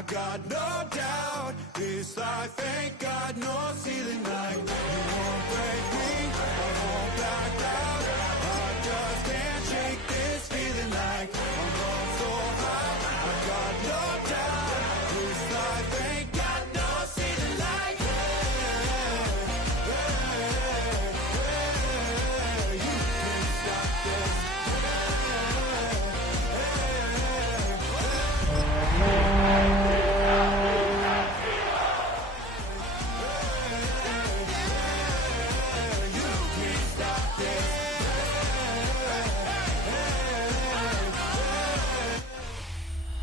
I got no doubt. This life ain't got no ceiling like you won't break me, I won't back out. I just can't shake this feeling like I'm going so high. I got no doubt. This life ain't got no ceiling like you can't stop this.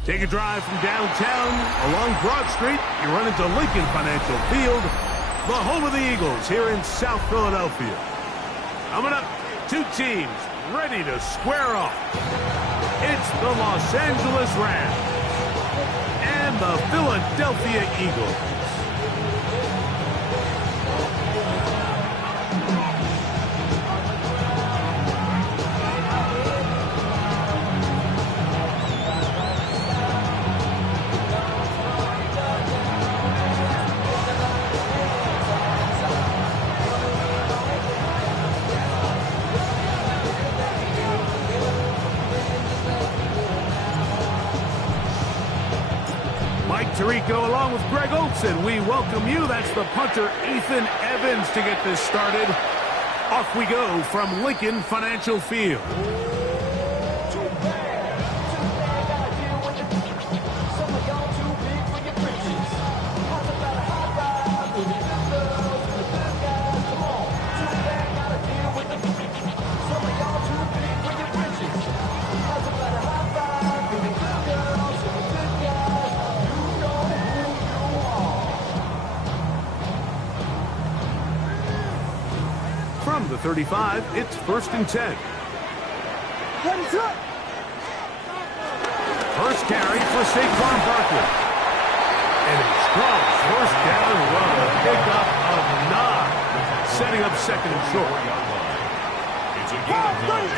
Take a drive from downtown along Broad Street. You run into Lincoln Financial Field, the home of the Eagles here in South Philadelphia. Coming up, two teams ready to square off. It's the Los Angeles Rams and the Philadelphia Eagles. Tirico along with Greg Olson. We welcome you. That's the punter, Ethan Evans, to get this started. Off we go from Lincoln Financial Field. From the 35, it's 1st and 10. First carry for Saquon Barkley. And a strong first down run. A pickup of 9. Setting up 2nd and short. It's a gain of 9.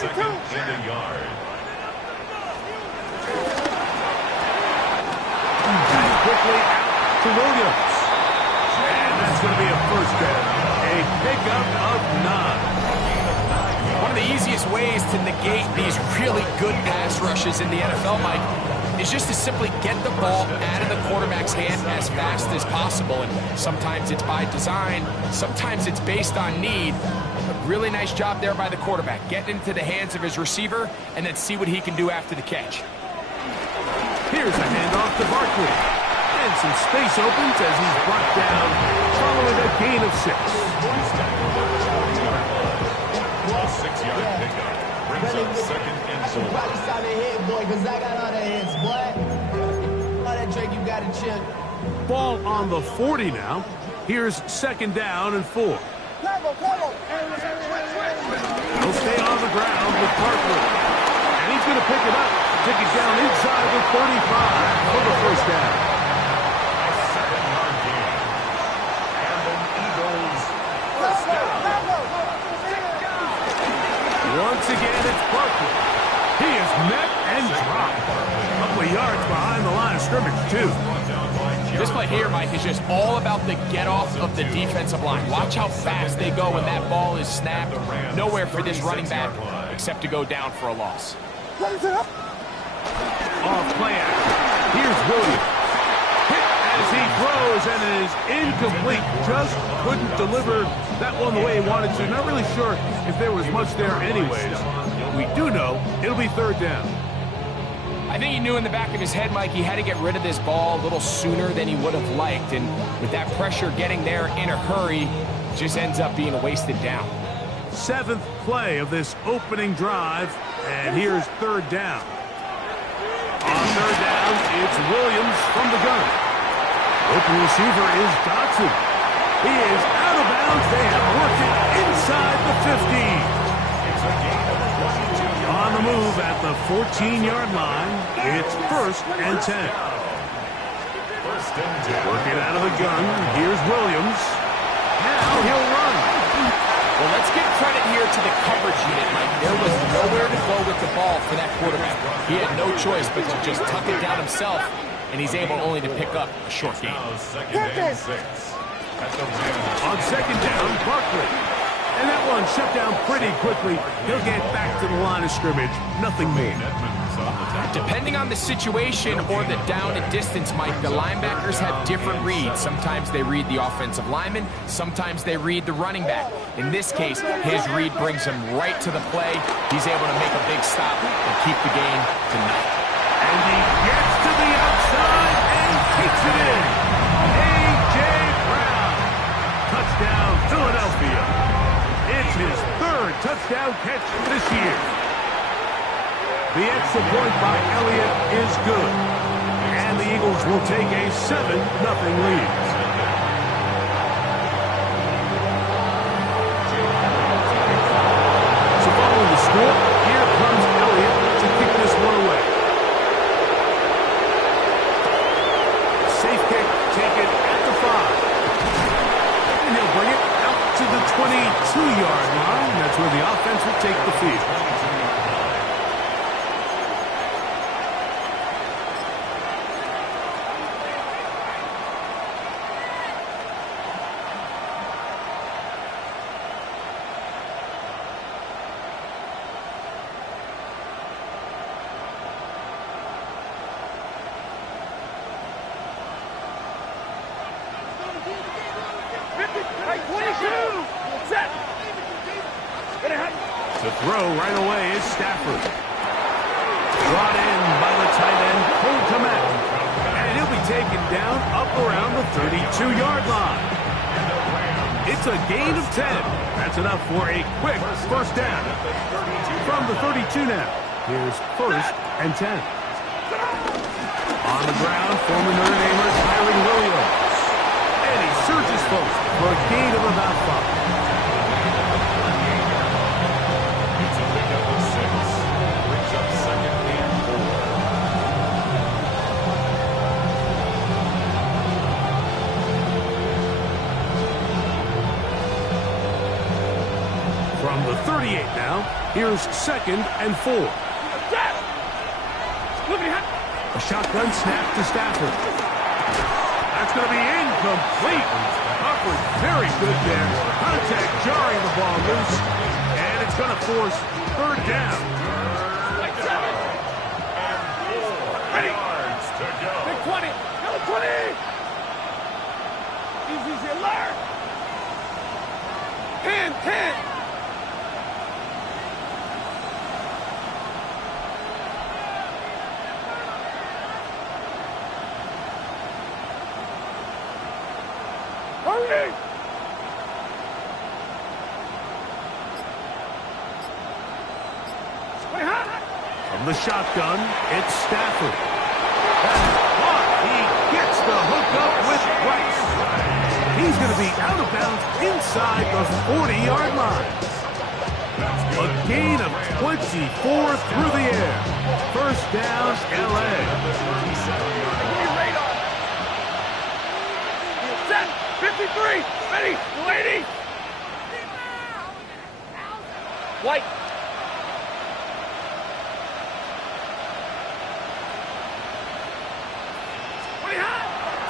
2nd and a yard. And quickly out to Williams. And that's going to be a first down. A pickup of 9. One of the easiest ways to negate these really good pass rushes in the NFL, Mike, is just to simply get the ball out of the quarterback's hand as fast as possible. And sometimes it's by design, sometimes it's based on need. A really nice job there by the quarterback, getting into the hands of his receiver and then see what he can do after the catch. Here's a handoff to Barkley. And some space opens as he's brought down following a gain of 6. A 6-yard pickup brings up 2nd and 4. Probably saw the hit, boy, because I got all the hits, boy. All that Drake, you got to chill. Ball on the 40 now. Here's 2nd down and 4. He'll stay on the ground with Barkley. And he's going to pick it up. Take it down inside the 35 for the first down. Once again, it's Barkley. He is met and dropped. A couple of yards behind the line of scrimmage, too. This play here, Mike, is just all about the get-off of the defensive line. Watch how fast they go when that ball is snapped. Nowhere for this running back except to go down for a loss. Off play action. Here's Williams. Hit as he throws, and it is incomplete. Just couldn't deliver that one the way he wanted to. Not really sure if there was much there anyways. We do know it'll be 3rd down. I think he knew in the back of his head, Mike, he had to get rid of this ball a little sooner than he would have liked. And with that pressure getting there in a hurry, it just ends up being a wasted down. 7th play of this opening drive, and here's 3rd down. On 3rd down, it's Williams from the gun. Open receiver is Dotson. He is out of bounds. They have worked it inside the 15. On the move at the 14-yard line, it's 1st and 10. Working out of the gun, here's Williams. Now he'll run. Well, let's give credit here to the coverage unit, Mike. There was nowhere to go with the ball for that quarterback. He had no choice but to just tuck it down himself and he's able only to pick up a short gain. Now second and 6. At the 10. On second down, Barkley. And that one shut down pretty quickly. He'll get back to the line of scrimmage. Nothing more. Edmonds on the tackle. Depending on the situation or the down and distance, Mike, the linebackers have different reads. Sometimes they read the offensive lineman. Sometimes they read the running back. In this case, his read brings him right to the play. He's able to make a big stop and keep the game to nothing. And he gets to the outside and takes it in. A.J. Brown. Touchdown, Philadelphia. It's his third touchdown catch this year. The extra point by Elliott is good. And the Eagles will take a 7-0 lead. So following the score, here comes Elliott to kick this one away. Safe kick taken at the 5. And he'll bring it out to the 22-yard line. That's where the offense will take the field. To throw right away is Stafford. Brought in by the tight end, Cole Kmet. And he'll be taken down up around the 32-yard line. It's a gain of 10. That's enough for a quick first down. From the 32 now, here's first and 10. On the ground, former Notre Damer Kyren Williams. And he surges forward for a gain of about 5. From the 38 now, here's second and 4. A shotgun snap to Stafford. That's going to be incomplete. Hubbard very good there. Contact jarring the ball loose. And it's going to force third down. Ready. Yards to go. Big 20. Go 20. Easy, alert. 10. Hurry! From the shotgun, it's Stafford. He gets the hook up with Price. He's going to be out of bounds inside the 40-yard line. A gain of 24 through the air. First down, L.A. Set! 53! Ready! 280! White!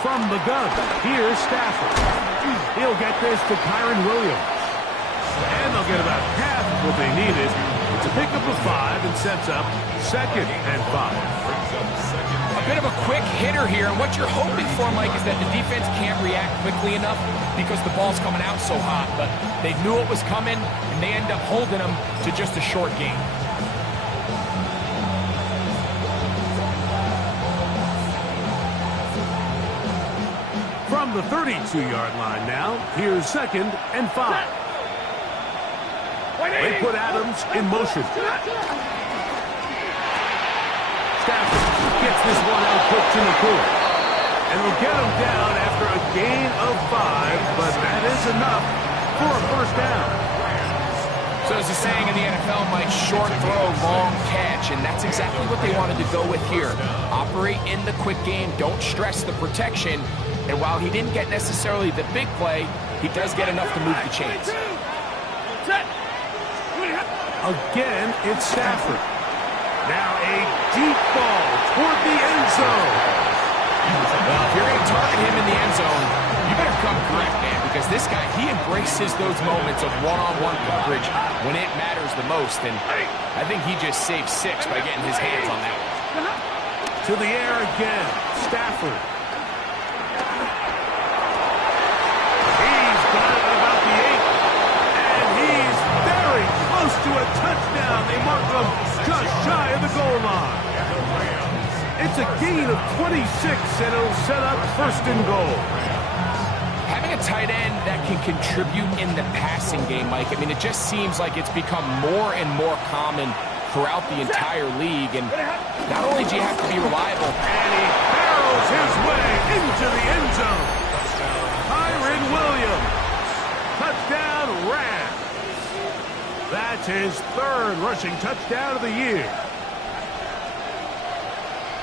From the gun, here's Stafford. He'll get this to Kyren Williams. And they'll get about half of what they needed. It's a pickup of 5 and sets up second and 5. A bit of a quick hitter here, and what you're hoping for, Mike, is that the defense can't react quickly enough because the ball's coming out so hot. But they knew it was coming, and they end up holding them to just a short gain. From the 32-yard line now, here's second and 5. They put Adams in motion. Stafford gets this one out quick to McCoy. And will get him down after a gain of 5, but that is enough for a first down. So as the saying in the NFL, Mike, short throw, long catch, and that's exactly what they wanted to go with here. Operate in the quick game, don't stress the protection, and while he didn't get necessarily the big play, he does get enough to move the chains. Again, it's Stafford. Now a deep ball toward the end zone. Well, if you're going to target him in the end zone, you better come correct, man, because this guy, he embraces those moments of one-on-one coverage when it matters the most, and I think he just saved 6 by getting his hands on that one. To the air again, Stafford. He's got it about the 8, and he's very close to a touchdown. They mark him just shy of the goal line. It's a gain of 26, and it'll set up 1st and goal. Having a tight end that can contribute in the passing game, Mike, I mean, it just seems like it's become more and more common throughout the entire league. And not only do you have to be reliable, And he barrels his way into the end zone. Kyren Williams. Touchdown, Rams. That's his 3rd rushing touchdown of the year.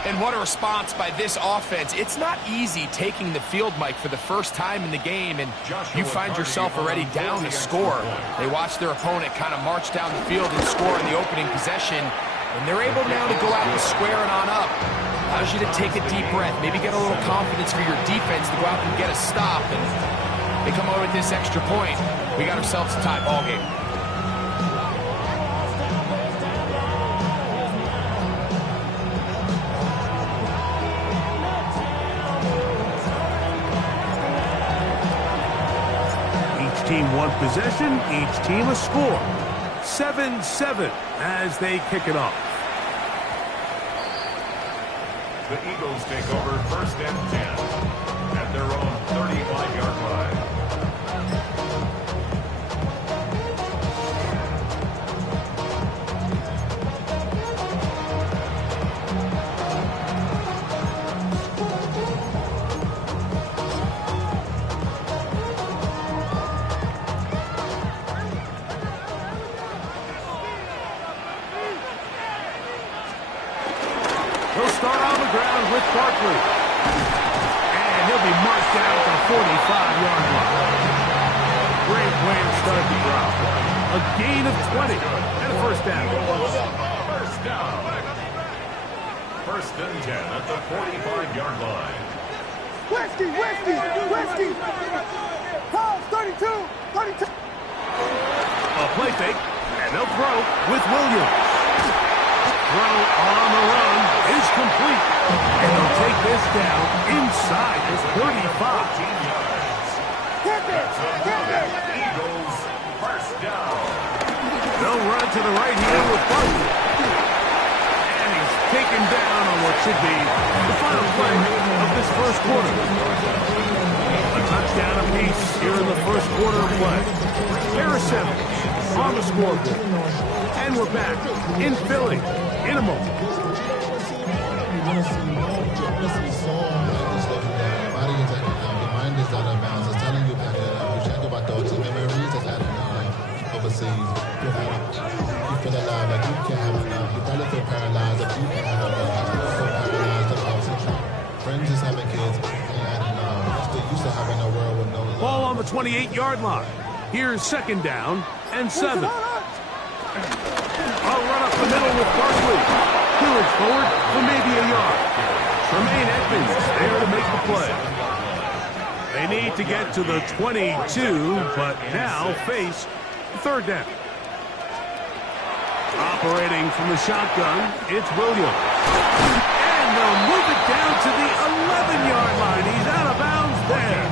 and what a response by this offense. It's not easy taking the field, Mike, for the first time in the game, and you find yourself already down to score. They watch their opponent kind of march down the field and score in the opening possession, and they're able now to go out and square it on up. Allows you to take a deep breath, maybe get a little confidence for your defense to go out and get a stop, and they come away with this extra point. We got ourselves a tie ball game. Team one possession, each team a score. 7-7 as they kick it off. The Eagles take over 1st and 10 at their own 35-yard line. With Barkley. And he'll be marked down at the 45-yard line. Great way to start the drive. A gain of 20 and a first down. First down. 1st and 10 at the 45-yard line. Whiskey! Pause, 32! A play fake, and they'll throw with Williams. Throw on the run is complete. And they'll take this down inside his 35. Eagles, first down. They'll run to the right here with Barkley. And he's taken down on what should be the final play of this first quarter. A touchdown apiece here in the first quarter of play. Harris Evans on the scoreboard. And we're back in Philly in a moment. Overseas, you feel alive like you can't have enough. You probably feel paralyzed if you can't have enough. You feel paralyzed about syndrome. Friends just having kids ain't adding up. What's the use of having a world with no love? Ball on the 28-yard line. Here's 2nd down and 7. I'll run up the middle with Barkley. Clearance forward for maybe a yard. Tremaine Edmonds there to make the play. They need to get to the 22, but now face 3rd down. Operating from the shotgun, it's Williams. And they'll move it down to the 11-yard line. He's out of bounds there.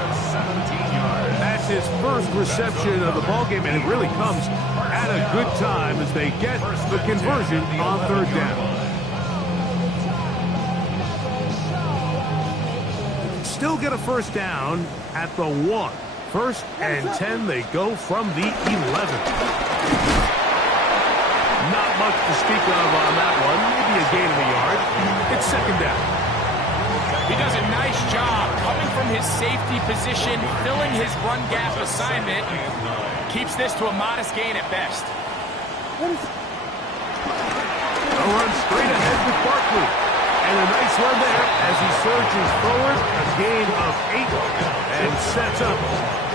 That's his first reception of the ballgame, and it really comes at a good time as they get the conversion on 3rd down. Still get a first down at the 1. 1st and 10, they go from the 11. Not much to speak of on that one. Maybe a gain of a yard. It's 2nd down. He does a nice job coming from his safety position, filling his run gap assignment. Keeps this to a modest gain at best. They'll run straight ahead with Barkley. And a nice run there as he surges forward. A gain of 8 and sets up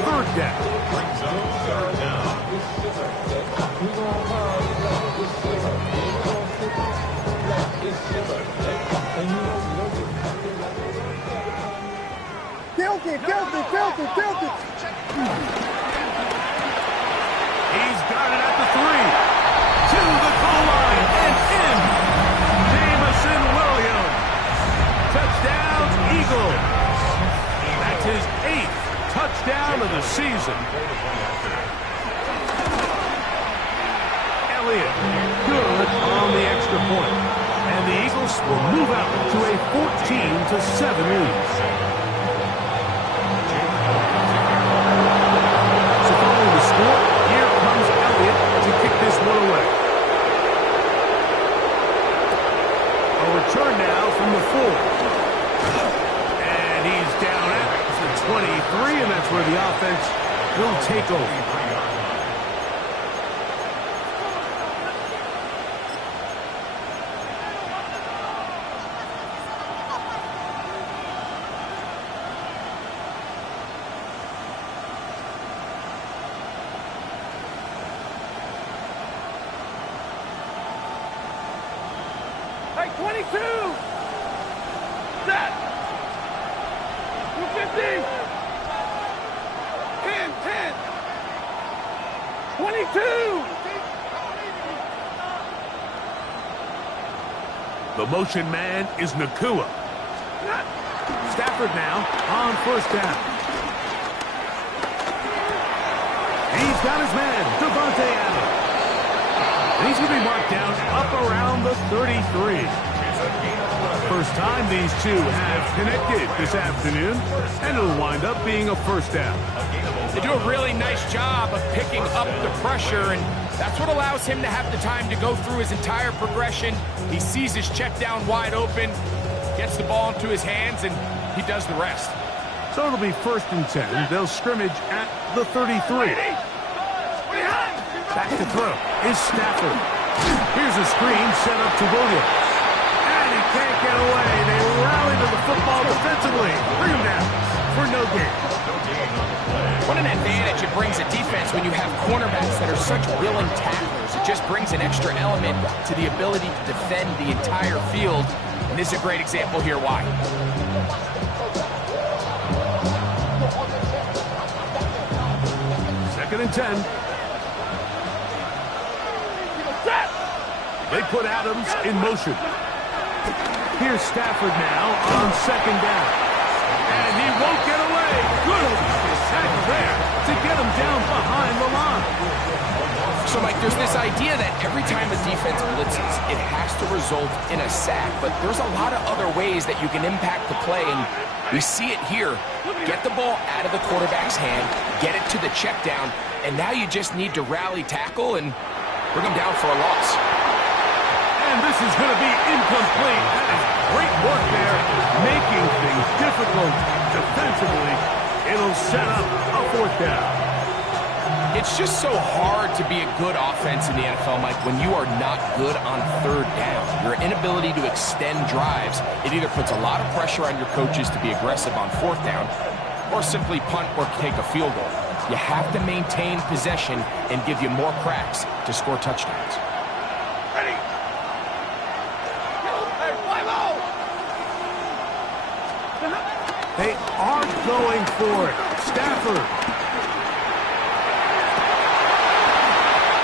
3rd down. Brings up 3rd down. Filthy, filthy, filthy, filthy. He's got it at the 3. To the goal line and in. Jameson Williams. Touchdown, Eagles. That's his 8th touchdown of the season. Elliott, good on the extra point. And the Eagles will move out to a 14-7 lead. So following the score, here comes Elliott to kick this one away. A return now from the 4. And he's down at the 23, and that's where the offense will take over. Hey, 22! Set! 250! 10, 10! 22! The motion man is Nacua. Stafford now on first down. He's got his man, Devontae Adams. And he's going to be marked down up around the 33. First time these two have connected this afternoon, and it'll wind up being a first down. They do a really nice job of picking up the pressure, and that's what allows him to have the time to go through his entire progression. He sees his check down wide open, gets the ball into his hands, and he does the rest. So it'll be 1st and 10. They'll scrimmage at the 33. Back to throw is Stafford. Here's a screen set up to Williams. And he can't get away. They rally to the football defensively. Bring him down for no gain. What an advantage it brings a defense when you have cornerbacks that are such willing tacklers. It just brings an extra element to the ability to defend the entire field. And this is a great example here why. 2nd and 10. They put Adams in motion. Here's Stafford now on 2nd down. And he won't get away. Good tackle there to get him down behind the line. So, Mike, there's this idea that every time a defense blitzes, it has to result in a sack. But there's a lot of other ways that you can impact the play, and we see it here. Get the ball out of the quarterback's hand, get it to the check down, and now you just need to rally tackle and bring him down for a loss. And this is going to be incomplete. That is great work there, making things difficult defensively. It'll set up a 4th down. It's just so hard to be a good offense in the NFL, Mike, when you are not good on 3rd down. Your inability to extend drives, it either puts a lot of pressure on your coaches to be aggressive on 4th down or simply punt or take a field goal. You have to maintain possession and give you more cracks to score touchdowns. Ready! Hey, 5-0! They are going for it. Stafford.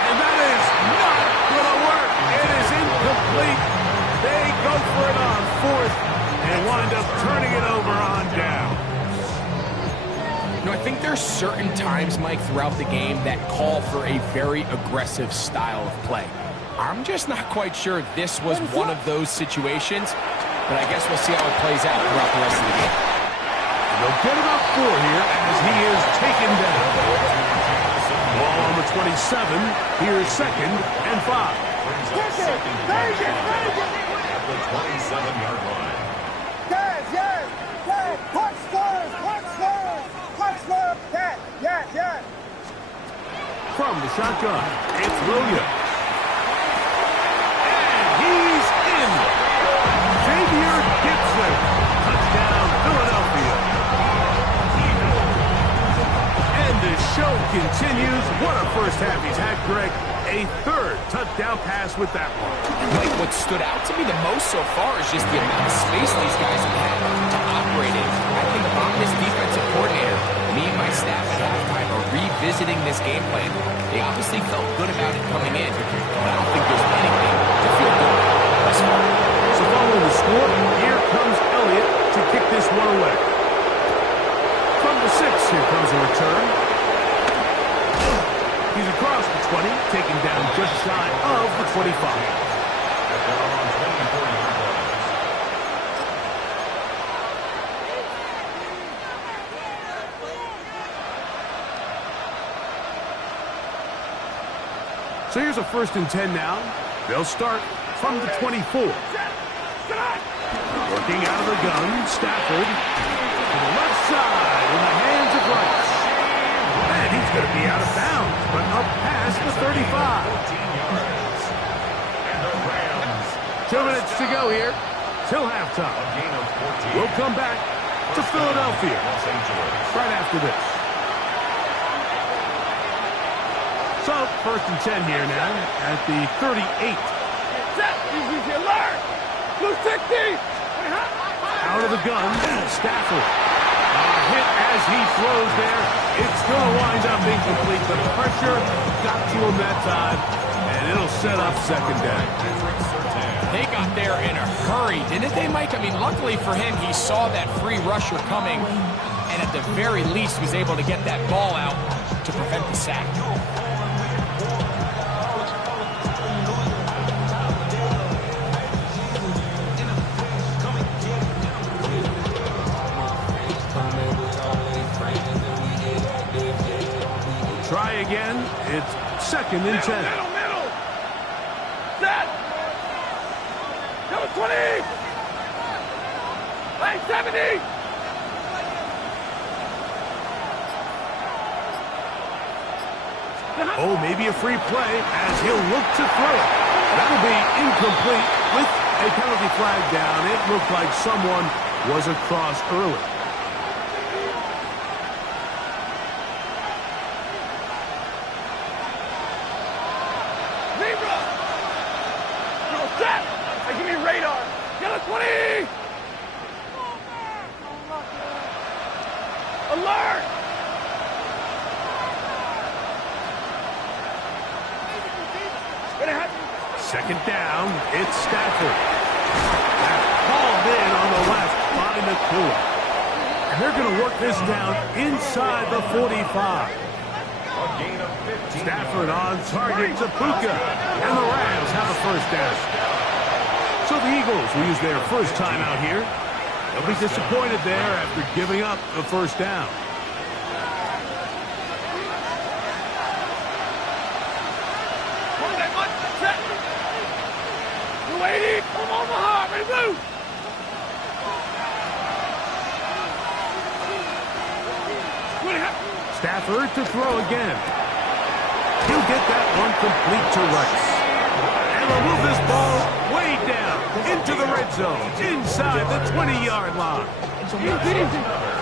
And that is not going to work. It is incomplete. They go for it on 4th and wind up turning it over on down. You know, I think there's certain times, Mike, throughout the game that call for a very aggressive style of play. I'm just not quite sure this was one of those situations, but I guess we'll see how it plays out throughout the rest of the game. They'll get about 4 here as he is taken down. Ball on the 27. Here's 2nd and 5. At the 27-yard line. Yes, yes, yes. Punch scores, punch scores, punch scores. Yes, yes, yes. From the shotgun, it's Williams. And he's in. Xavier Gibson. Touchdown, Philadelphia. And the show continues. What a first half he's had, Greg. A 3rd touchdown pass with that one. Like, what stood out to me the most so far is just the amount of space these guys have had to operate in. I think the this defensive coordinator, me and my staff at halftime are revisiting this game plan. They obviously felt good about it coming in, but I don't think there's anything to feel good about thus far. So following the score, here comes Elliott to kick this one away. From the 6, here comes a return. He's across the 20, taken down just shy of the 25. At their own 24-yard line. So here's a 1st and 10 now. They'll start from the 24. Working out of the gun, Stafford to the left side in the hands of Rice. And he's going to be out of bounds, but up past the 35. 14 yards. And the Rams. 2 minutes to go here till halftime. A gain of 14. We'll come back to Philadelphia Los Angeles. right after this. So, 1st and 10 here now at the 38. Out of the gun, Stafford. Hit as he throws there. It's going to wind up incomplete. The pressure got to him that time, and it'll set up 2nd down. They got there in a hurry, didn't they, Mike? I mean, luckily for him, he saw that free rusher coming, and at the very least was able to get that ball out to prevent the sack. Try again. It's 2nd and 10. Middle. Set. Number 20. Line 70. Oh, maybe a free play as he'll look to throw it. That'll be incomplete with a penalty flag down. It looked like someone was across early. Give me radar. Yellow 20. Alert. Second down, it's Stafford. Hauled in on the left by Nakua. And they're going to work this down inside the 45. A gain of 15. Stafford on target to Puka. And the Rams have a 1st down. So the Eagles will use their first time out here. They'll be disappointed there after giving up the 1st down. Waiting. Come on, Omaha. Ready to move. Stafford to throw again. He'll get that one complete to Rice. And they'll move this ball way down into the red zone, inside the 20-yard line.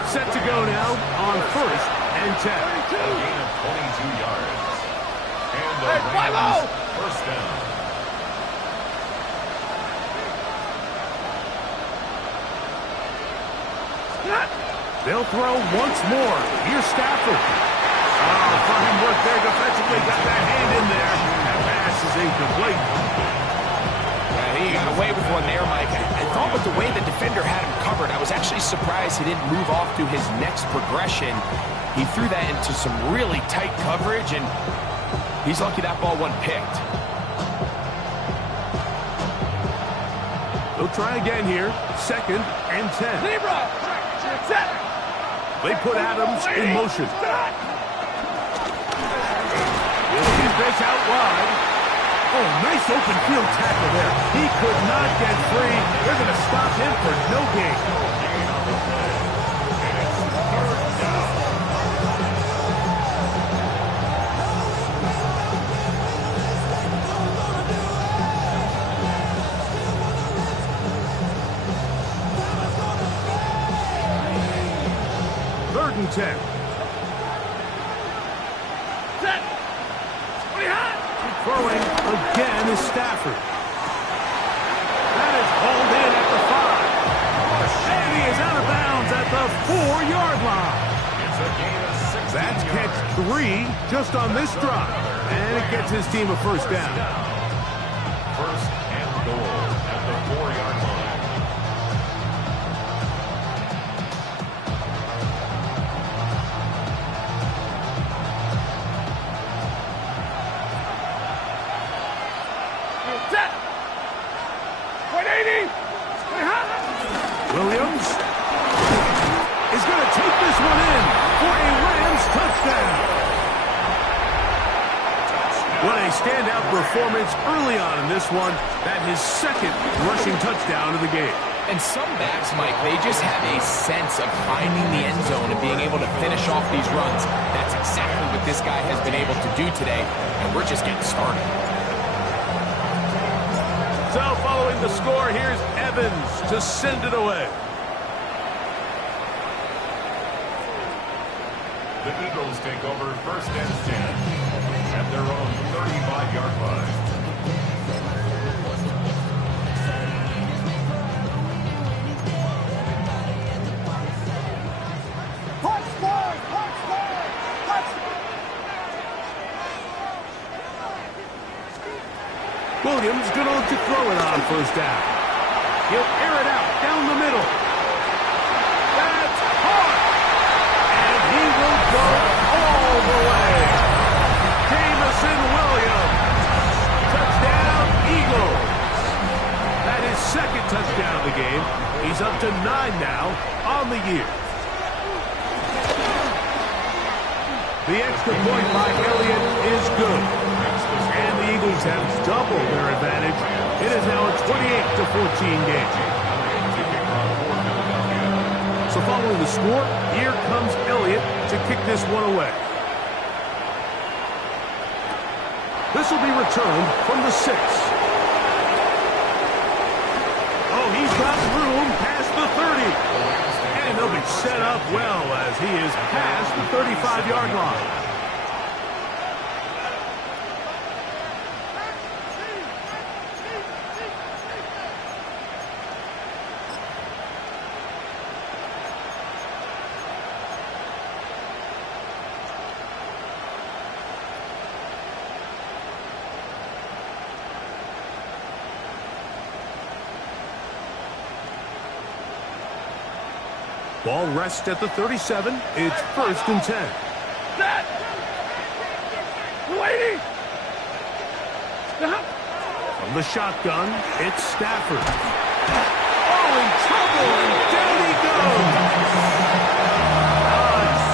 Set to go now on 1st and 10. A gain of 22 yards. And the Rams 1st down. They'll throw once more. Here's Stafford. Oh, fine work there defensively. Got that hand in there. That pass is incomplete. Yeah, he got away with one there, Mike. I thought with the way the defender had him covered, I was actually surprised he didn't move off to his next progression. He threw that into some really tight coverage, and he's lucky that ball wasn't picked. They'll try again here. 2nd and 10. Libra. Set. They put Adams in motion. Will get this out wide. Oh, nice open field tackle there. He could not get free. They're going to stop him for no gain. Third and 10. Set. Throwing again is Stafford. That is hauled in at the 5. And he is out of bounds at the 4-yard line. It's a gain of 16 That's catch yards. 3 just on this drive. And it gets his team a first down. First and goal at the 4-yard line. Set. 180. Williams is going to take this one in for a Rams touchdown. What a standout performance early on in this one. That his second rushing touchdown of the game. And some backs, Mike, they just have a sense of finding the end zone and being able to finish off these runs. That's exactly what this guy has been able to do today, and we're just getting started. So following the score, here's Evans to send it away. The Eagles take over first and 10 at their own 35-yard line. Williams going to look to throw it on first down. He'll air it out down the middle. That's hard. And he will go all the way. Jameson Williams. Touchdown, Eagles. That is second touchdown of the game. He's up to 9 now on the year. The extra point by Elliott is good. And the Eagles have doubled their advantage. It is now a 28-14 game. So following the score, here comes Elliott to kick this one away. This will be returned from the 6. Oh, he's got room past the 30. And they'll be set up well as he is past the 35-yard line. Ball rests at the 37. It's first and 10. Set. 280. From the shotgun, it's Stafford. Oh, in trouble, and down he goes.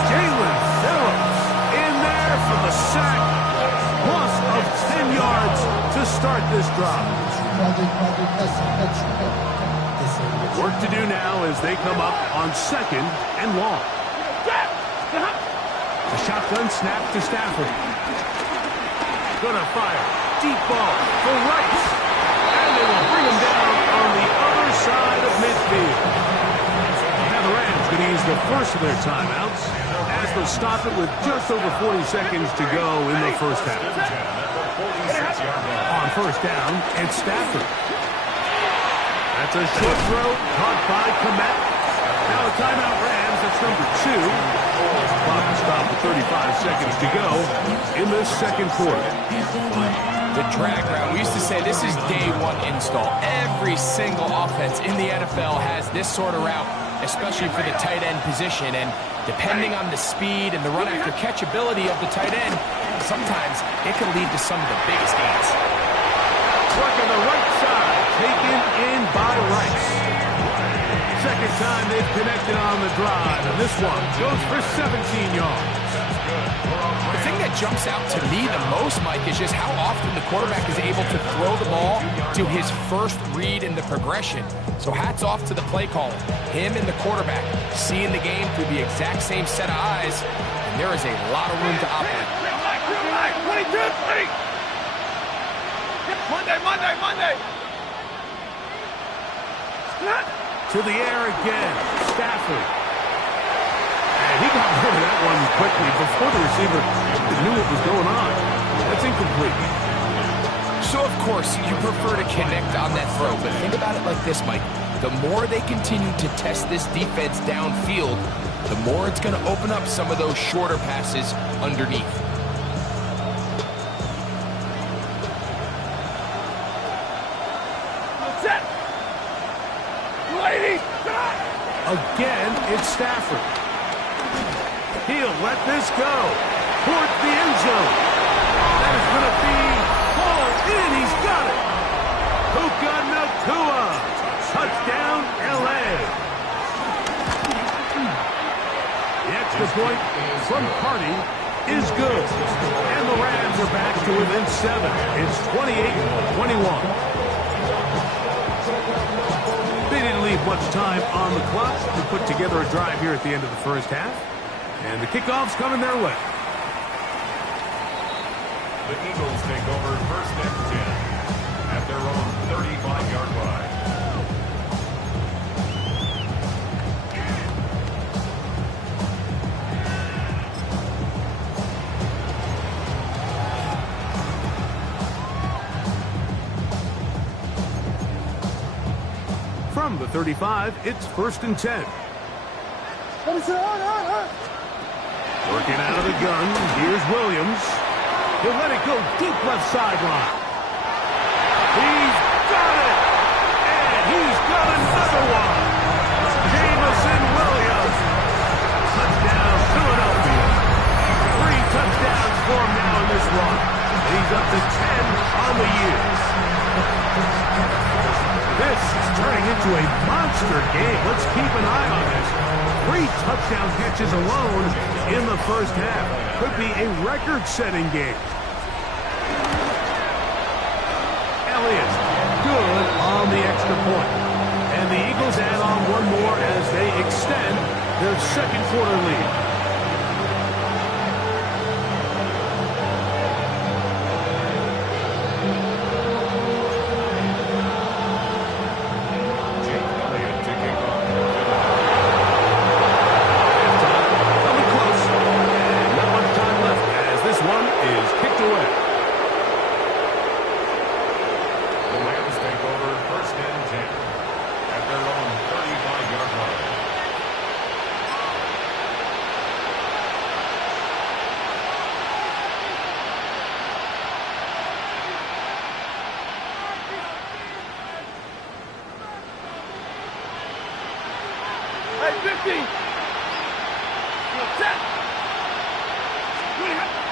Jalen Phillips in there for the sack. Loss of 10 yards to start this drive. Work to do now as they come up on second and long. The shotgun snap to Stafford. Gonna fire. Deep ball for Rice. And they will bring him down on the other side of midfield. Now the Rams going to use the first of their timeouts as they'll stop it with just over 40 seconds to go in the first half. On first down, it's Stafford. That's a short throw caught by Kmet. Now a timeout Rams. That's number 2. Clock is stopped with 35 seconds to go in this second quarter. The drag route. We used to say this is day one install. Every single offense in the NFL has this sort of route, especially for the tight end position. And depending on the speed and the run after catch ability of the tight end, sometimes it can lead to some of the biggest gains. Working the right side, taken in by Rice. Second time they've connected on the drive, and this one goes for 17 yards. The thing that jumps out to me the most, Mike, is just how often the quarterback is able to throw the ball to his first read in the progression. So hats off to the play caller. Him and the quarterback seeing the game through the exact same set of eyes, and there is a lot of room to operate. 22, 20. Monday. To the air again, Stafford. And he got rid of that one quickly before the receiver knew what was going on. That's incomplete. So, of course, you prefer to connect on that throw, but think about it like this, Mike. the more they continue to test this defense downfield, the more it's going to open up some of those shorter passes underneath. Again, it's Stafford. He'll let this go towards the end zone. That is going to be hauled in. He's got it. Puka Nacua. Touchdown, L.A. The extra point from Carty is good. And the Rams are back to within 7. It's 28-21. They didn't leave much time on the clock to put together a drive here at the end of the first half. And the kickoff's coming their way. The Eagles take over first and 10 at their own 35-yard line. From the 35, it's first and 10. Working out of the gun, here's Williams. He'll let it go deep left sideline. He's got it! And he's got another one! Jameson Williams! Touchdown, Philadelphia. 3 touchdowns for him now in this run. He's up to 10 on the year. This is turning into a monster game. Let's keep an eye on this. 3 touchdown catches alone in the first half. Could be a record-setting game. Elliott, good on the extra point. And the Eagles add on one more as they extend their second quarter lead.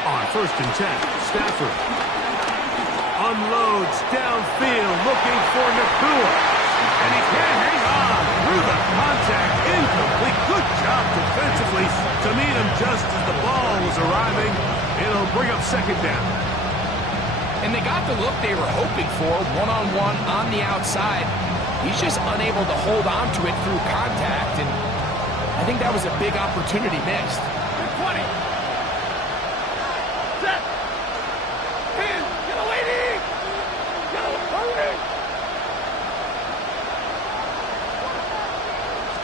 On first and 10, Stafford unloads downfield looking for Nacua. And he can't hang on through the contact. Incomplete. Good job defensively to meet him just as the ball was arriving. It'll bring up second down. And they got the look they were hoping for, one-on-one on the outside. He's just unable to hold on to it through contact, and I think that was a big opportunity missed. 20. Set. Hands. Get a lady. Get a hurry.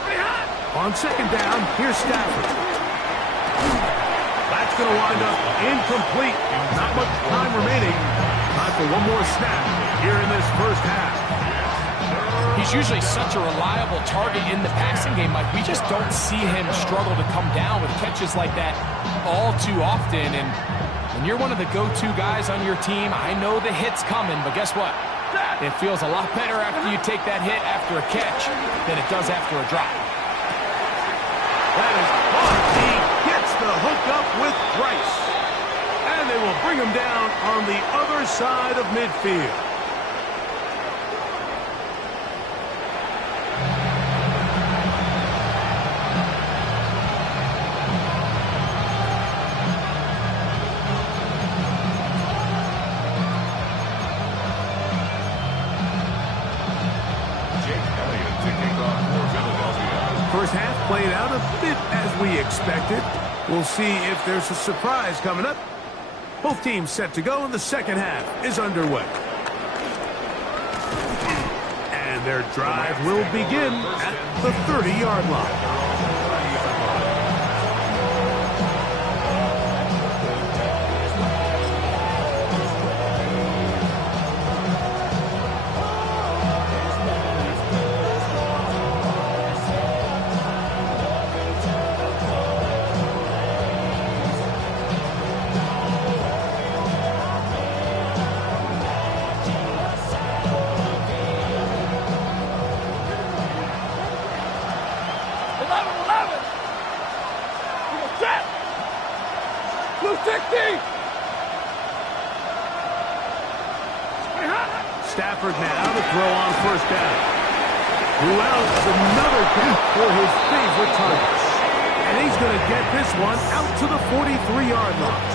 Pretty hot. On second down, here's Stafford. That's going to wind up incomplete. Not much time remaining. Time for one more snap here in this first half. He's usually such a reliable target in the passing game. Like, we just don't see him struggle to come down with catches like that all too often. And when you're one of the go-to guys on your team, I know the hit's coming, but guess what? It feels a lot better after you take that hit after a catch than it does after a drop. That is caught. He gets the hook up with Bryce. And they will bring him down on the other side of midfield. First half played out a bit as we expected. We'll see if there's a surprise coming up. Both teams set to go, and the second half is underway. And their drive will begin at the 30-yard line. 11. Set. Blue 60. Stafford now to throw on first down. Who else? Another catch for his favorite targets. And he's going to get this one out to the 43-yard line.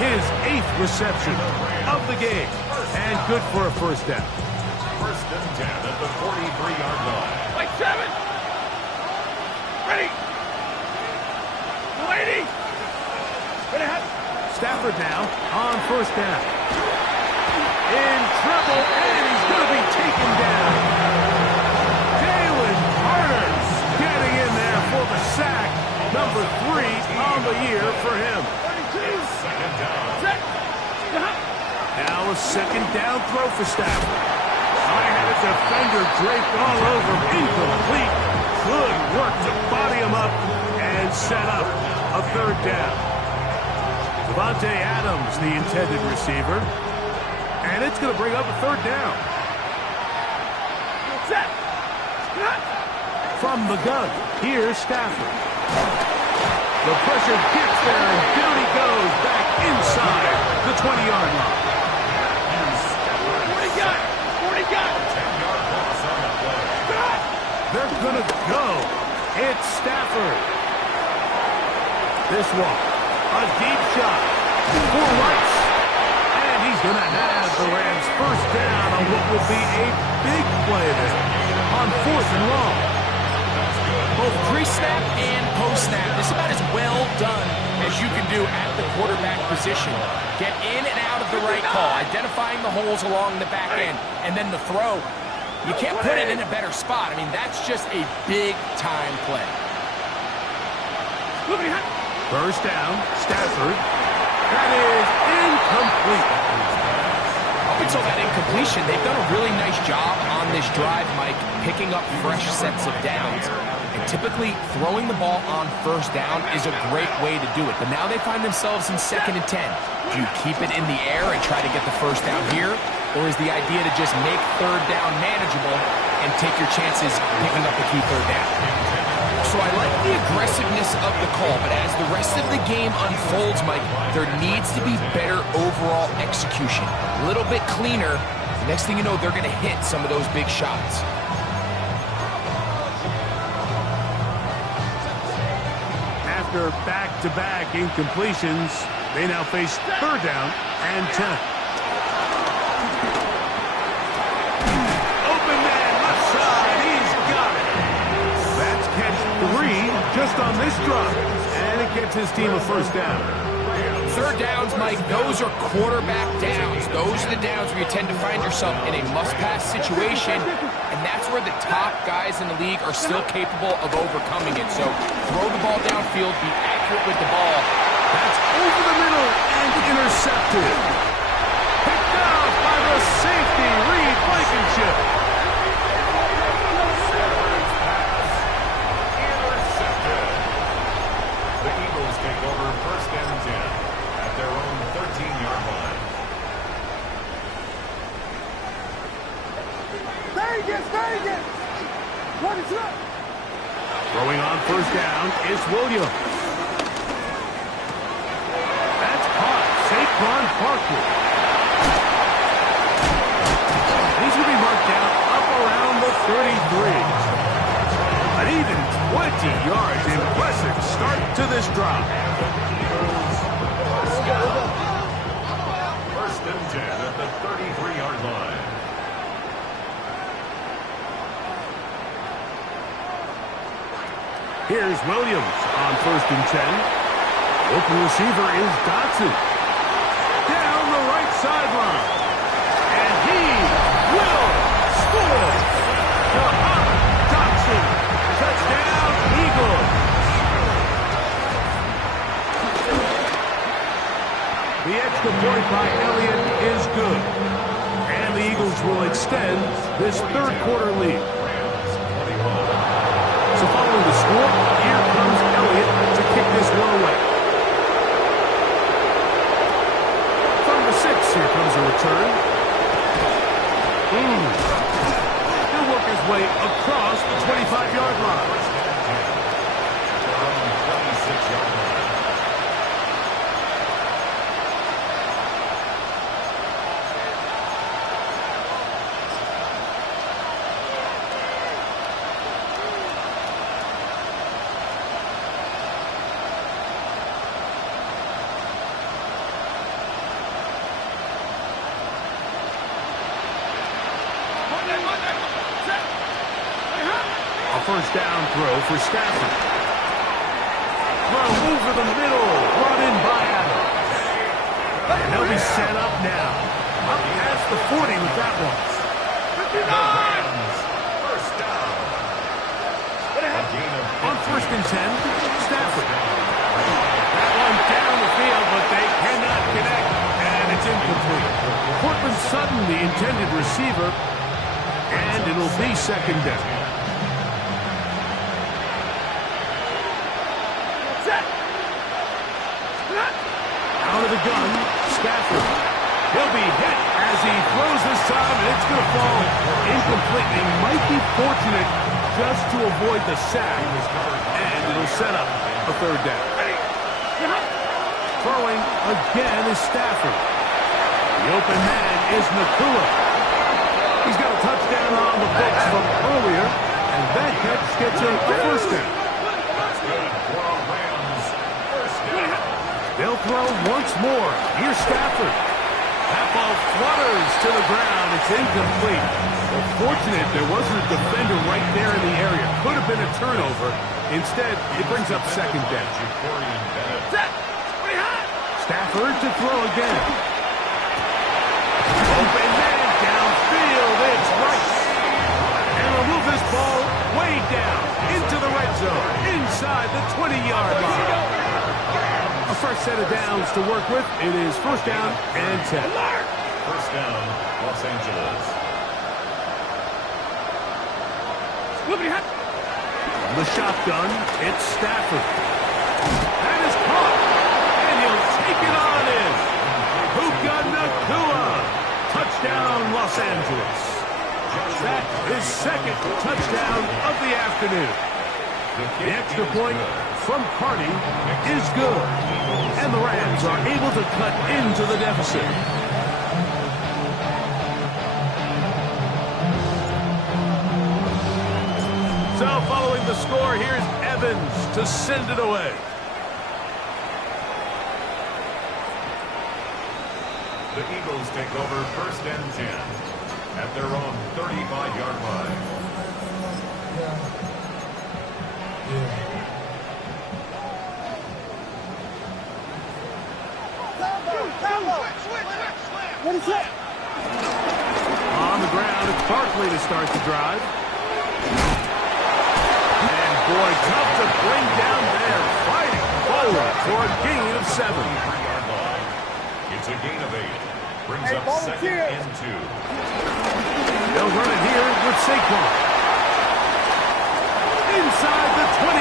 His 8th reception of the game. And good for a first down. First and 10 at the 43-yard line. Like 7. Ready. 280. Ready. Stafford now on first down. In trouble, and he's going to be taken down. Jalen Carter getting in there for the sack. Number 3 on the year for him. Second down. Now a second down throw for Stafford. I had a defender draped all over him. Incomplete. Good work to body him up and set up a third down. Devontae Adams, the intended receiver. And it's going to bring up a third down. From the gun, here's Stafford. The pressure gets there, and down he goes back inside the 20-yard line. 40 got. 10-yard loss on the play. They're going to go. It's Stafford. This one, a deep shot for Rice. And he's going to have the Rams first down on what will be a big play there on 4th and long. Both pre-snap and post-snap. This is about as well done as you can do at the quarterback position. Get in and out of the right call, identifying the holes along the back end, and then the throw. You can't put it in a better spot. I mean, that's just a big-time play. First down, Stafford. That is incomplete. Up until that incompletion, they've done a really nice job on this drive, Mike, picking up fresh sets of downs. And typically, throwing the ball on first down is a great way to do it. But now they find themselves in 2nd and 10. Do you keep it in the air and try to get the first down here? Or is the idea to just make third down manageable and take your chances picking up the key third down? So I like the aggressiveness of the call, but as the rest of the game unfolds, Mike, there needs to be better overall execution. A little bit cleaner. Next thing you know, they're going to hit some of those big shots. After back-to-back incompletions, they now face third down and 10. Open man, left side, he's got it. That's catch 3 just on this drive, and it gets his team a first down. Third downs, Mike, those are quarterback downs. Those are the downs where you tend to find yourself in a must-pass situation, and that's where the top guys in the league are still capable of overcoming it. So throw the ball downfield, be accurate with the ball. That's over the middle and intercepted. Picked off by the safety, Reed Blankenship. Intercepted. The Eagles take over first and 10 at their own 13-yard line. Vegas. What is up? Throwing on first down is Williams. That's caught. Saquon Barkley. He's going to be marked down up around the 33. An even 20 yards. Impressive start to this drive. First and 10 at the 33-yard line. Here's Williams on first and 10. Open receiver is Dotson. Down the right sideline. And he will score. Jahan Dotson. Touchdown, Eagles. The extra point by Elliott is good. And the Eagles will extend this third quarter lead. So following the score, here comes Elliott to kick this one away. From the 6, here comes a return. He'll work his way across the 25-yard line. first down throw for Stafford. Throw over the middle, brought in by Adams. And they'll be set up now. Up past the 40 with that one. 59! First down. On 1st and 10, Stafford. That one down the field, but they cannot connect. And it's incomplete. Courtland Sutton, the intended receiver. And it'll be 2nd down. Out of the gun, Stafford. He'll be hit as he throws this time, and it's going to fall incomplete. He might be fortunate just to avoid the sack, and it'll set up a 3rd down. Throwing again is Stafford. The open man is Nakua. He's got a touchdown on the books from earlier, and that catch gets him a 1st down. That's good for our Rams. First down. They'll throw once more. Here's Stafford. That ball flutters to the ground. It's incomplete. Well, fortunate there wasn't a defender right there in the area. Could have been a turnover. Instead, it brings up 2nd down. Stafford to throw again. Open man downfield. It's Rice. And we'll move this ball way down into the red zone, inside the 20-yard line. A first set of downs to work with. It is 1st down and 10. First down, Los Angeles. The shotgun, it's Stafford. That is caught. And he'll take it on in. Puka Nakua. Touchdown, Los Angeles. That is 2nd touchdown of the afternoon. The extra point from Carney is good. And the Rams are able to cut into the deficit. So following the score, here's Evans to send it away. The Eagles take over 1st and 10 at their own 35-yard line. What is it? On the ground, it's Barkley to start the drive. And boy, tough to bring down there. Fighting forward for a gain of 7. 3-yard line. It's a gain of 8. Brings up 2nd and 2. They'll run it here with Saquon. Inside the 25.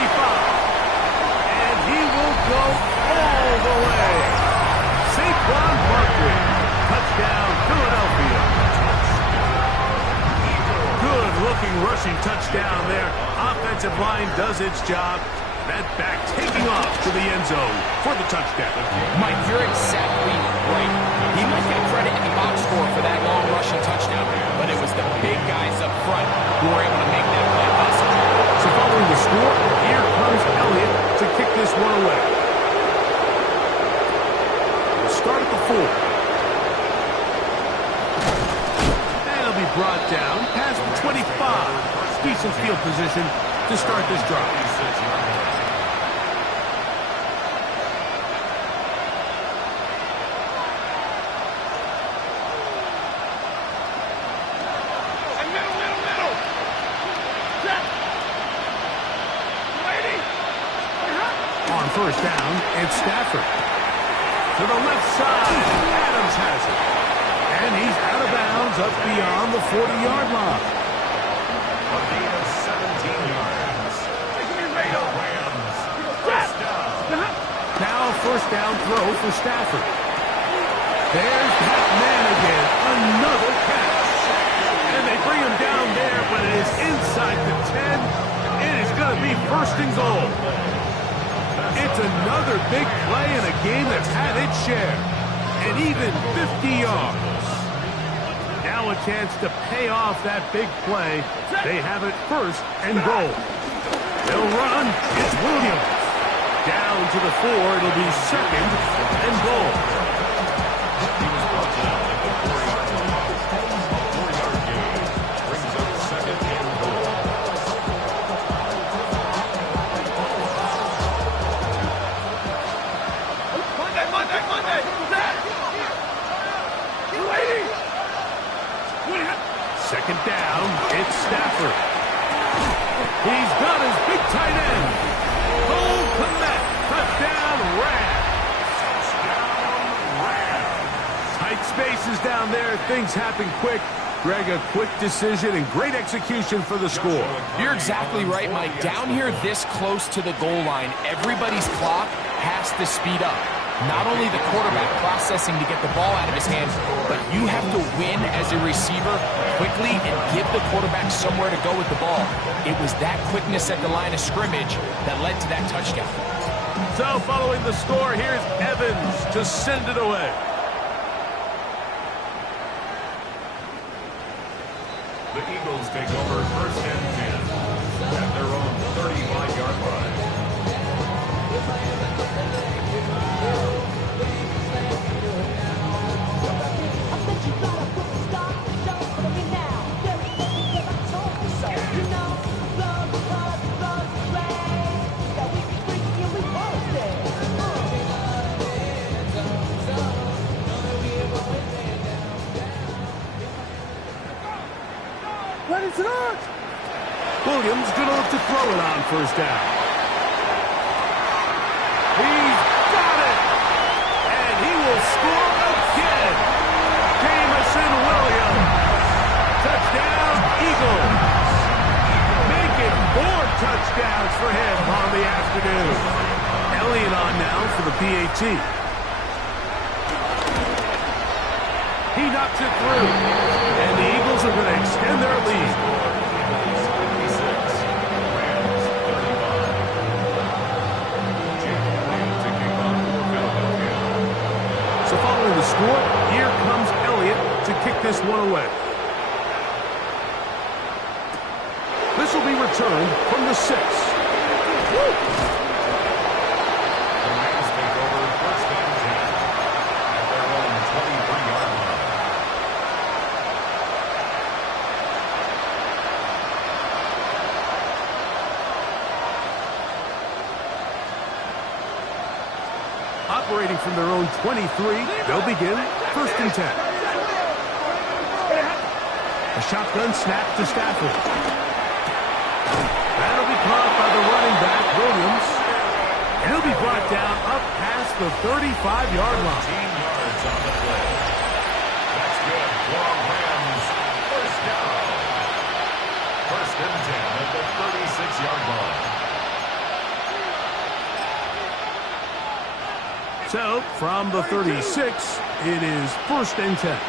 And he will go all the way. Saquon Barkley. Touchdown, Philadelphia. Good-looking rushing touchdown there. Offensive line does its job. That back taking off to the end zone for the touchdown. Mike, you're exactly right. He might get credit in the box score for that long rushing touchdown, but it was the big guys up front who were able to make that play possible. So following the score, here comes Elliott to kick this one away. We'll start at the 4. And he'll be brought down past the 25. Decent field position to start this drive. On 1st down, it's Stafford. To the left side, Adams has it. And he's out of bounds up beyond the 40-yard line. A gain of 17 yards. The Rams. First down. Now a 1st down throw for Stafford. There's that man again. Another catch. And they bring him down there, but it is inside the 10. It is going to be 1st and goal. It's another big play in a game that's had its share. And even 50 yards. Now a chance to pay off that big play. They have it 1st and goal. They'll run. It's Williams. Down to the 4. It'll be 2nd and goal. He was brought down at the 4-yard line. A 4-yard gain brings up 2nd and goal. tight end. Cole Kmet. Touchdown, Rams. Tight spaces down there. Things happen quick. Greg, a quick decision and great execution for the score. You're exactly right, Mike. Down here this close to the goal line, everybody's clock has to speed up. Not only the quarterback processing to get the ball out of his hands, but you have to win as a receiver quickly and give the quarterback somewhere to go with the ball. It was that quickness at the line of scrimmage that led to that touchdown. So following the score, here's Evans to send it away. The Eagles take over first and 10 at their own 35-yard line. Ready to launch! Williams going to look to throw it on first down. He's got it! And he will score again! Jameson Williams. Touchdown, Eagles. Making 4 touchdowns for him on the afternoon. Elliott on now for the PAT. He knocks it through. And the Eagles are going to extend their lead. So following the score, here comes Elliott to kick this one away. This will be returned from the 6. Operating from their own 23, they'll begin first and 10. A shotgun snap to Stafford. That'll be caught by the running back, Williams. And he'll be brought down up past the 35-yard line. 15 yards on the play. That's good for Rams. First down. First and 10 at the 36-yard line. So, from the 36, it is first and 10.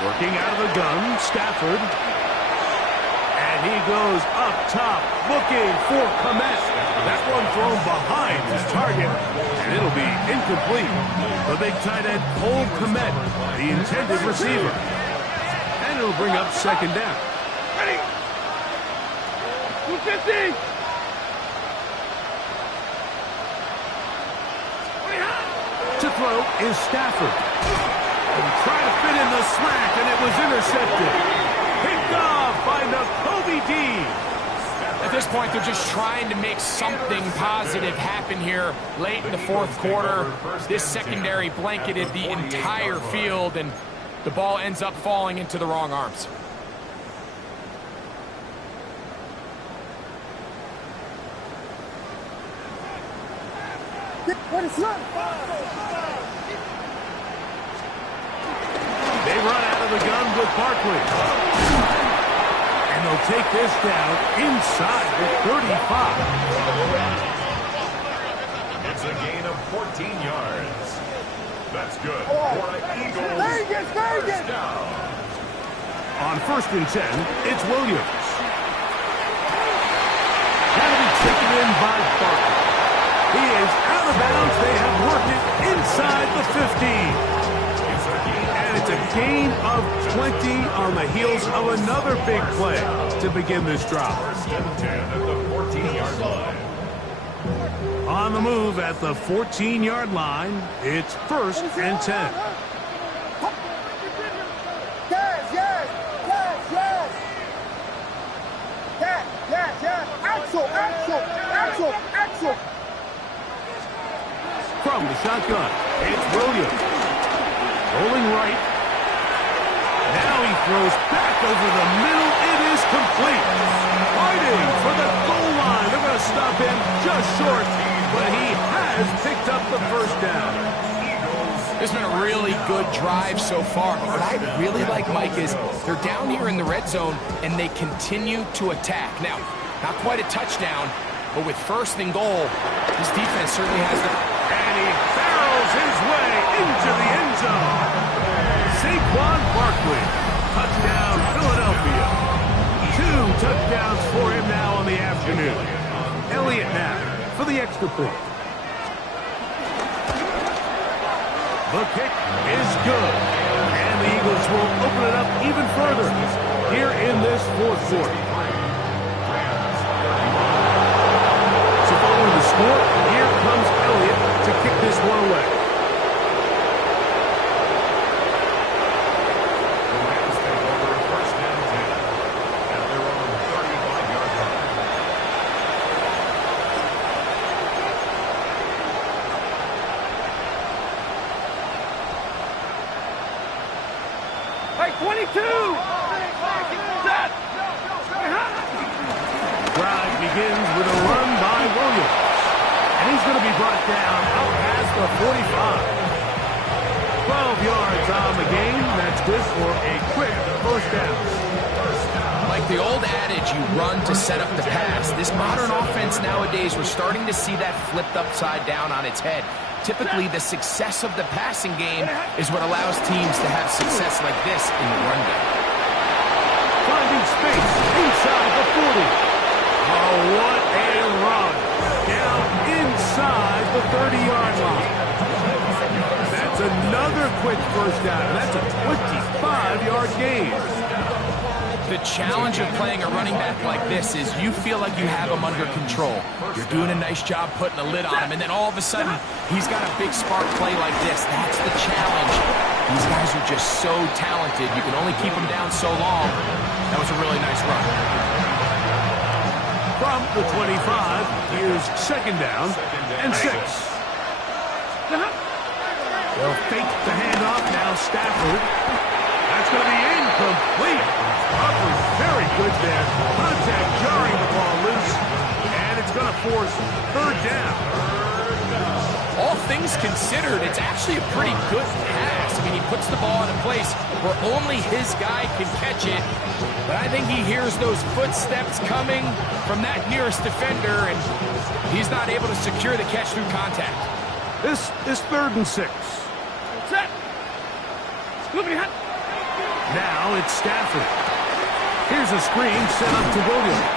Working out of the gun, Stafford. And he goes up top, looking for Kmet. That one thrown behind his target, and it'll be incomplete. The big tight end, Cole Kmet, the intended receiver. And it'll bring up second down. 250! To throw is Stafford. And try to fit in the slant, and it was intercepted. Picked off by Nakobe Dean. At this point, they're just trying to make something positive happen here late in the fourth quarter. This secondary blanketed the entire field, and the ball ends up falling into the wrong arms. What is up? They run out of the gun with Barkley. And they'll take this down inside the 35. It's a gain of 14 yards. That's good for an Eagles. Vegas! First down. On first and 10, it's Williams. That'll be taken in by Barkley. He is out of bounds. They have worked it inside the 15. And it's a gain of 20 on the heels of another big play to begin this drive. First and 10 at the 14-yard line. On the move at the 14-yard line, it's first and 10. Yes! Axel! From the shotgun, it's Williams. Rolling right. throws back over the middle. It is complete. Fighting for the goal line. They're going to stop him just short, but he has picked up the first down. It's been a really good drive so far. What I really like, Mike, is they're down here in the red zone, and they continue to attack. Now, not quite a touchdown, but with first and goal, this defense certainly has the... And he barrels his way into the end zone. Saquon Barkley, touchdown Philadelphia. 2 touchdowns for him now on the afternoon. Elliott now for the extra point. The kick is good. And the Eagles will open it up even further here in this fourth quarter. So following the score, here comes Elliott to kick this one away. The Rams take over first and 10 at their own 35-yard line. Hey, 22! Set! Drive begins with a run by Williams. And he's going to be brought down out past the 45. 12 yards on the game. That's good for a quick first down. Like the old adage, you run to set up the pass. This modern offense nowadays, we're starting to see that flipped upside down on its head. Typically, the success of the passing game is what allows teams to have success like this in the run game. Finding space inside the 40. Oh, what a run. Down inside the 30-yard line. That's another quick first down. That's a 25-yard gain. The challenge of playing a running back like this is you feel like you have him under control. You're doing a nice job putting a lid on him, and then all of a sudden, he's got a big spark play like this. That's the challenge. These guys are just so talented. You can only keep them down so long. That was a really nice run. From the 25, here's second down and 6. They'll fake the handoff now. Stafford. That's going to be incomplete. Upper very good there. Contact jarring the ball loose. And it's going to force third down. All things considered, it's actually a pretty good pass. I mean, he puts the ball in a place where only his guy can catch it. But I think he hears those footsteps coming from that nearest defender, and he's not able to secure the catch through contact. This is 3rd and 6. Set! Scoopy hut! Now it's Stafford. Here's a screen set up to Williams.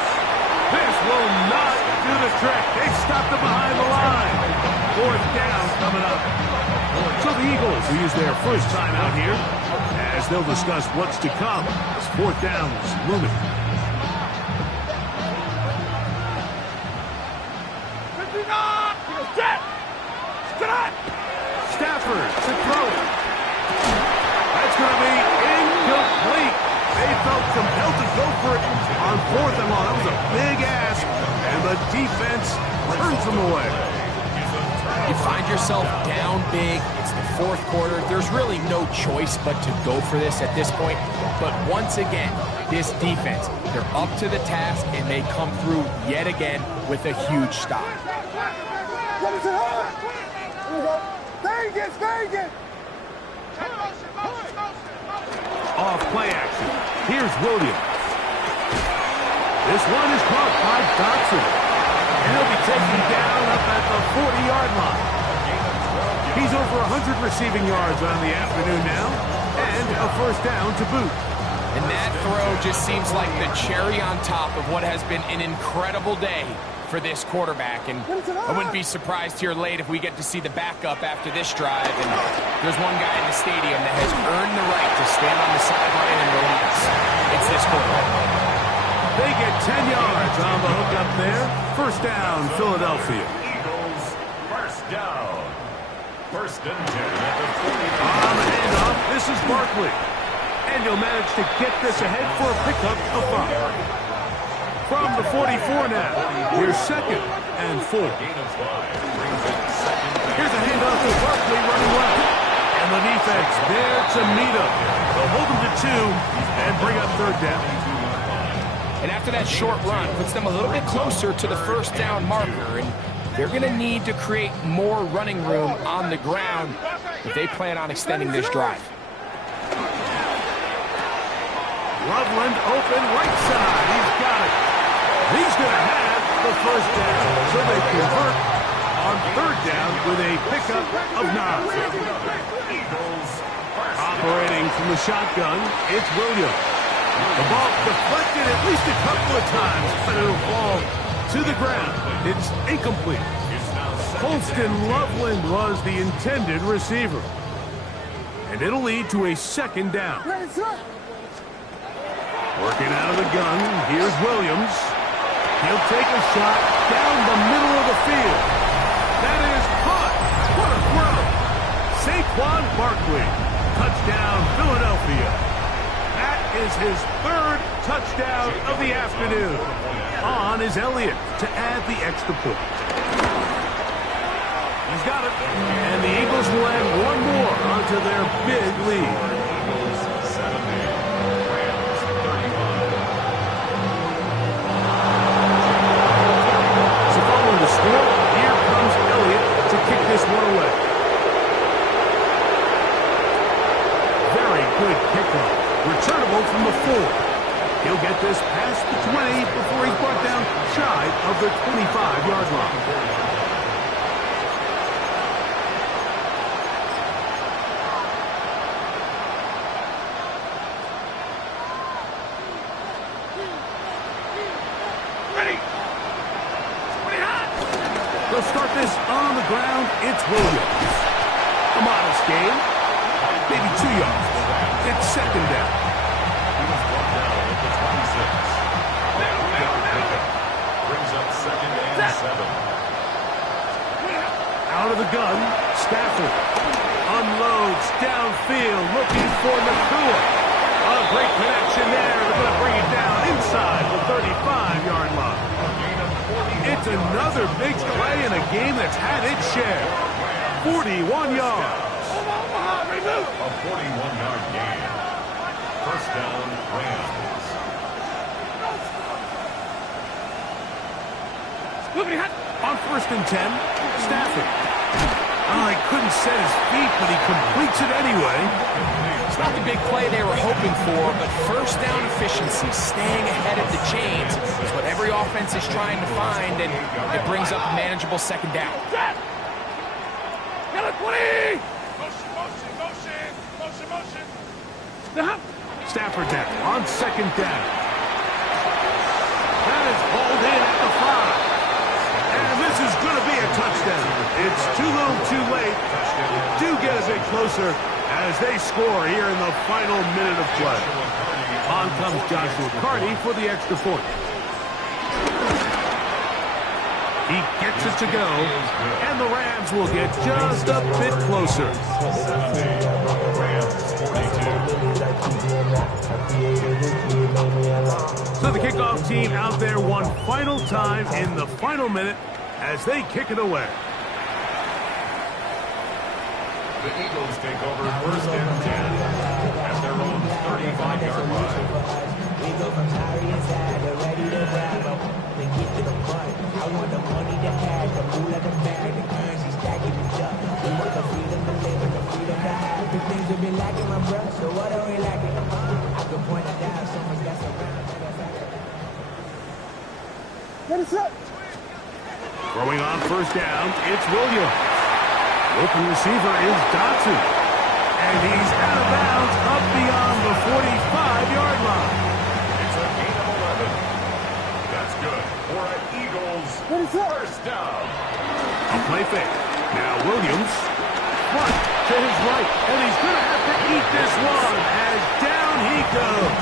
This will not do the trick. They stopped him behind the line. 4th down coming up. So the Eagles will use their first time out here as they'll discuss what's to come as 4th down's looming. Stafford to throw. That's going to be incomplete. They felt compelled to go for it on 4th and long. That was a big ask, and the defense turns them away. You find yourself down big. It's the 4th quarter. There's really no choice but to go for this at this point. But once again, this defense, they're up to the task, and they come through yet again with a huge stop. Vegas, Vegas! Off play action. Here's Williams. This one is caught by Dotson. And he'll be taken down up at the 40-yard line. He's over 100 receiving yards on the afternoon now. And a first down to boot. And that throw just seems like the cherry on top of what has been an incredible day for this quarterback. And I wouldn't be surprised here late if we get to see the backup after this drive. And there's one guy in the stadium that has earned the right to stand on the sideline and relax. It's this quarterback. They get 10 yards on the hook up there. First down, Philadelphia. Eagles, first down. 1st and 10 at the 40. On the handoff, this is Barkley. And he'll manage to get this ahead for a pickup of 5. From the 44 now, here's 2nd and 4. Here's a handoff to Barkley running left. And the defense there to meet him. They'll hold him to 2, and bring up third down. And after that short run, puts them a little bit closer to the first down marker. And they're going to need to create more running room on the ground if they plan on extending this drive. Loveland open right side. He's got it. He's going to have the first down. So they convert on third down with a pickup of 9. Operating from the shotgun, it's Williams. The ball deflected at least a couple of times, but it'll fall to the ground. It's incomplete. Colston Loveland was the intended receiver. And it'll lead to a second down. Working out of the gun, here's Williams. He'll take a shot down the middle of the field. That is caught. What a throw. Saquon Barkley. Touchdown, Philadelphia. That is his third touchdown of the afternoon. On is Elliott to add the extra point. He's got it. And the Eagles will add one more onto their big lead. Here comes Elliott to kick this one away. Very good kickoff. Returnable from the 4. He'll get this past the 20 before he's brought down shy of the 25-yard line. They'll start this on the ground. It's Williams. A modest gain. Maybe 2 yards. It's second down. He was brought down at the 26. Brings up second and 7. Out of the gun, Stafford unloads downfield, looking for Nakua. A great connection there. They're going to bring it down inside the 35-yard line. It's another big play in a game that's had its share. 41 yards. A 41-yard gain. First down, Rams. On first and 10, Stafford. Oh, he couldn't set his feet, but he completes it anyway. It's not the big play they were hoping for, but first down efficiency, staying ahead of the chains, is what every offense is trying to find, and it brings up a manageable second down. Stafford now on second down. That is hauled in at the 5. And this is going to be a touchdown. It's too little too late. Do get a bit closer as they score here in the final minute of play. On comes Joshua Carty for the extra point. He gets it to go, and the Rams will get just a bit closer. So the kickoff team out there one final time in the final minute as they kick it away. The Eagles take over first and 10 at their own 35-yard line. We go from sorry inside, they're ready to grab up. They get to the front. I want the money to have, the fool of the bag, the currency stacking it up. We want the freedom to live and the freedom to have. The things have been lacking, my brother, so what are we lacking? I could point it out, so much that's around. Get it up. Throwing on first down, it's Williams. Open receiver is Dotson. And he's out of bounds up beyond the 45-yard line. It's a gain of 11. That's good for an Eagles first down. A play fake. Now Williams, front to his right. And he's going to have to eat this one as down he goes.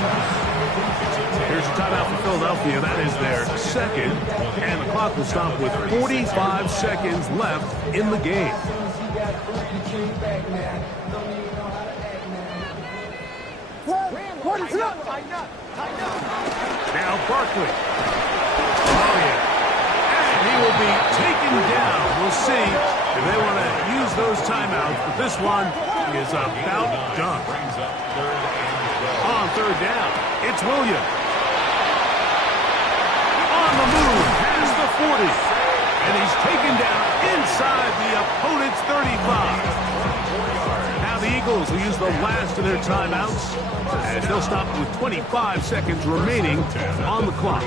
Here's a timeout for Philadelphia. That is their second. And the clock will stop with 45 seconds left in the game. Now Barkley. Oh, yeah. And he will be taken down. We'll see if they want to use those timeouts. But this one is about done. On third down. It's Williams. On the move, has the 40. And he's taken down inside the opponent's 35. Now the Eagles will use the last of their timeouts as they'll stop with 25 seconds remaining on the clock.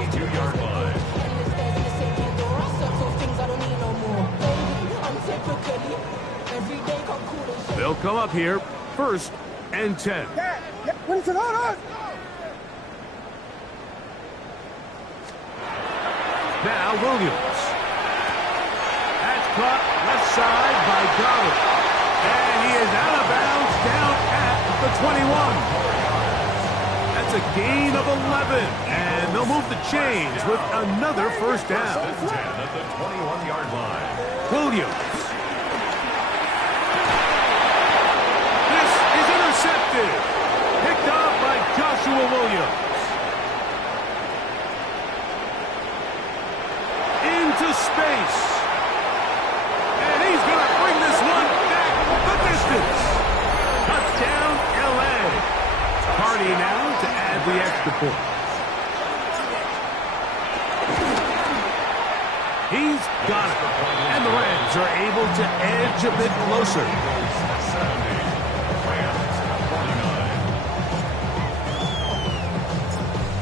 They'll come up here, 1st and 10. Now Williams. That's caught left side by Goddard. And he is out of bounds down at the 21. That's a gain of 11. And they'll move the chains with another first down. 10 at the 21-yard line. Williams. This is intercepted. Picked off by Joshua Williams. Into space. And he's going to bring this one back the distance. Touchdown, L.A. Hardy now to add the extra point. He's got it. And the Rams are able to edge a bit closer. 70. Rams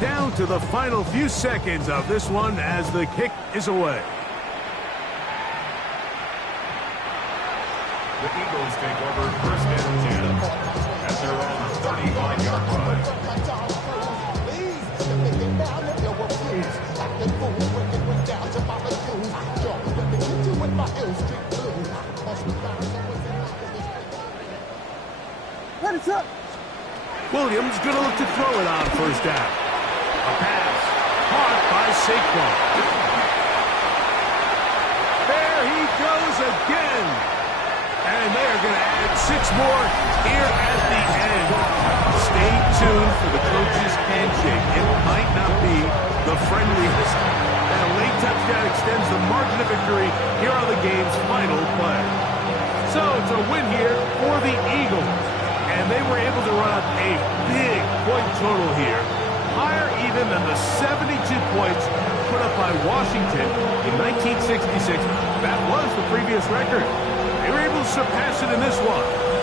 49. Down to the final few seconds of this one as the kick is away. The Eagles take over 1st and 10 at their own 35-yard line. Williams going to look to throw it on 1st down. A pass caught by Saquon. There he goes again. And they are going to add 6 more here at the end. Stay tuned for the coach's handshake. It might not be the friendliest. And a late touchdown extends the margin of victory here on the game's final play. So it's a win here for the Eagles. And they were able to run up a big point total here. Higher even than the 72 points put up by Washington in 1966. That was the previous record. They were able to surpass it in this one.